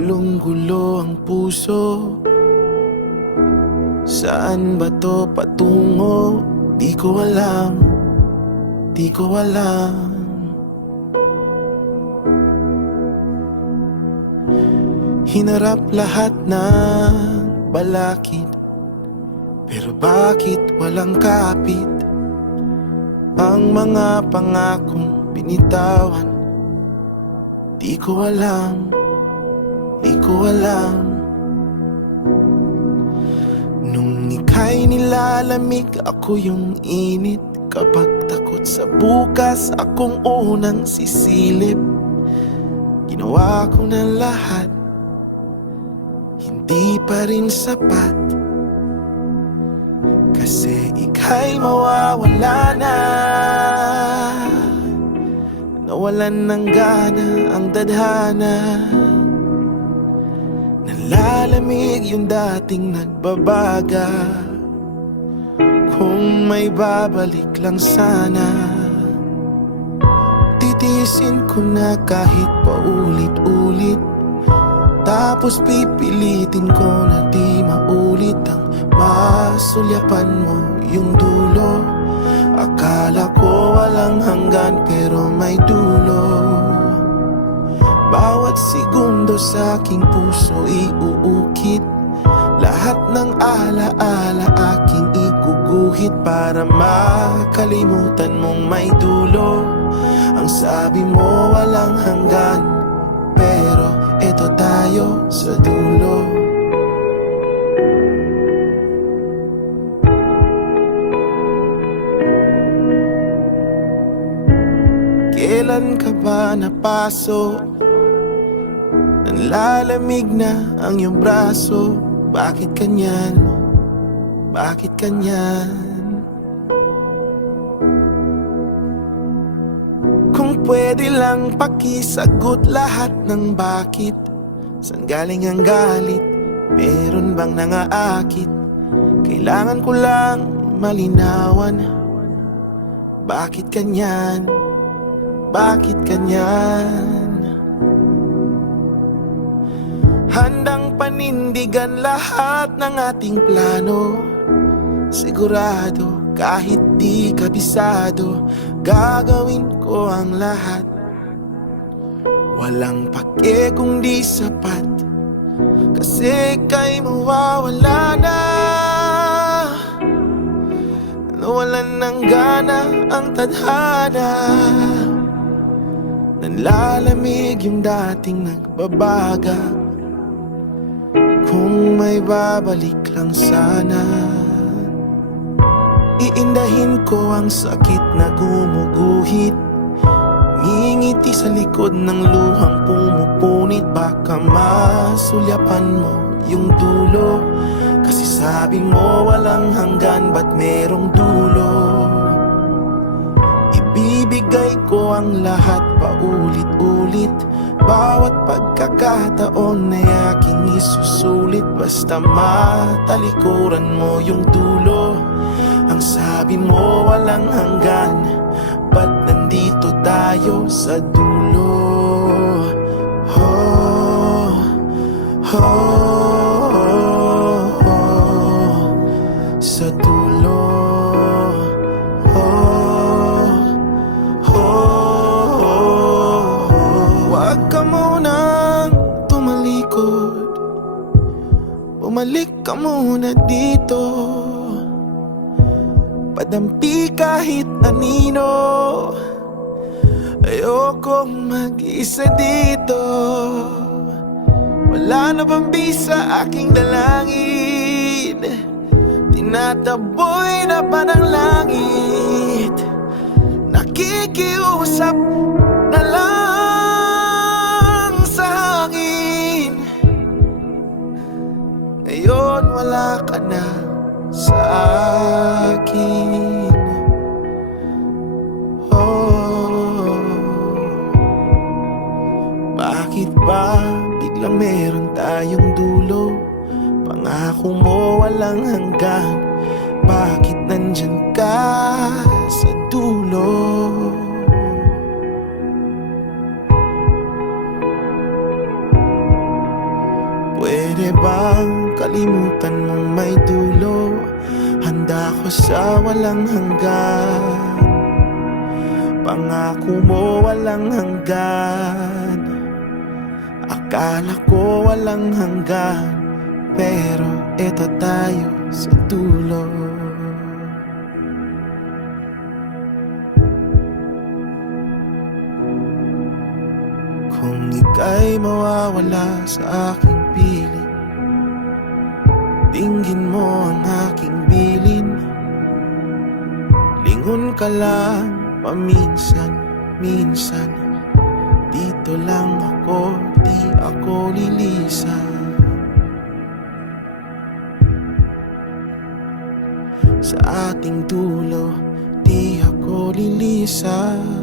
Gulong-gulo ang puso. Saan ba to patungo? Di ko alam, di ko alam. Hinarap lahat ng balakid, pero bakit walang kapit? Ang mga pangakong binitawan, di ko alam, di ko alam. Nung ika'y nilalamig, ako yung init. Kapag takot sa bukas, akong unang sisilip. Ginawa ko na lahat, hindi pa rin sapat. Kasi ika'y mawawala na. Nawalan ng gana ang tadhana. Nalalamig yung dating nagbabaga. Kung may babalik lang sana, titiisin ko na kahit paulit-ulit. Tapos pipilitin ko na di maulit ang masulyapan mo yung dulo. Akala ko walang hanggan pero may dulo. Bawat segundo sa aking puso iuukit. Lahat ng alaala aking iguguhit para makalimutan mong may dulo. Ang sabi mo walang hanggan, pero eto tayo sa dulo. Kailan ka ba napasok? Nanlalamig na ang iyong braso. Bakit kanyan? Bakit kanyan? Kung pwede lang pakisagot lahat ng bakit. Saan galing ang galit? Meron bang nangaakit? Kailangan ko lang malinawan. Bakit kanyan? Bakit kanyan? Handang panindigan lahat ng ating plano. Sigurado kahit di kabisado, gagawin ko ang lahat. Walang pake kung di sapat, kasi ika'y mawawala na. Nawalan ng gana ang tadhana. Nanlalamig yung dating nagbabaga. Kung may babalik lang sana, iindahin ko ang sakit na gumuguhit. Ngingiti sa likod ng luhang pumupunit. Baka masulyapan mo yung dulo. Kasi sabi mo walang hanggan, ba't merong dulo? Ibibigay ko ang lahat paulit-ulit. Bawat pagkakataon na aking isusulit. Basta matalikuran mo yung dulo. Ang sabi mo walang hanggan, ba't nandito tayo sa dulo? Oh, oh, oh, oh, sa dulo. Oh, oh, oh, oh. Wag ka munang tumalikod, bumalik ka muna dito. Padampi kahit anino. Ayokong mag-isa dito. Wala na bang bisa aking dalangin? Tinataboy na ba ng langit? Nakikiusap na lang sa hangin. Ngayon wala ka na sa akin. Oh, bakit ba biglang meron tayong dulo? Pangako mo walang hanggan, bakit nandyan ka sa dulo? Kalimutan mong may dulo. Handa ko sa walang hanggan. Pangako mo walang hanggan. Akala ko walang hanggan, pero eto tayo sa dulo. Kung ika'y mawawala sa aking piling, dinggin mo ang aking bilin. Lingon ka lang paminsan-minsan. Dito lang ako, di ako lilisan. Sa ating dulo, di ako lilisan.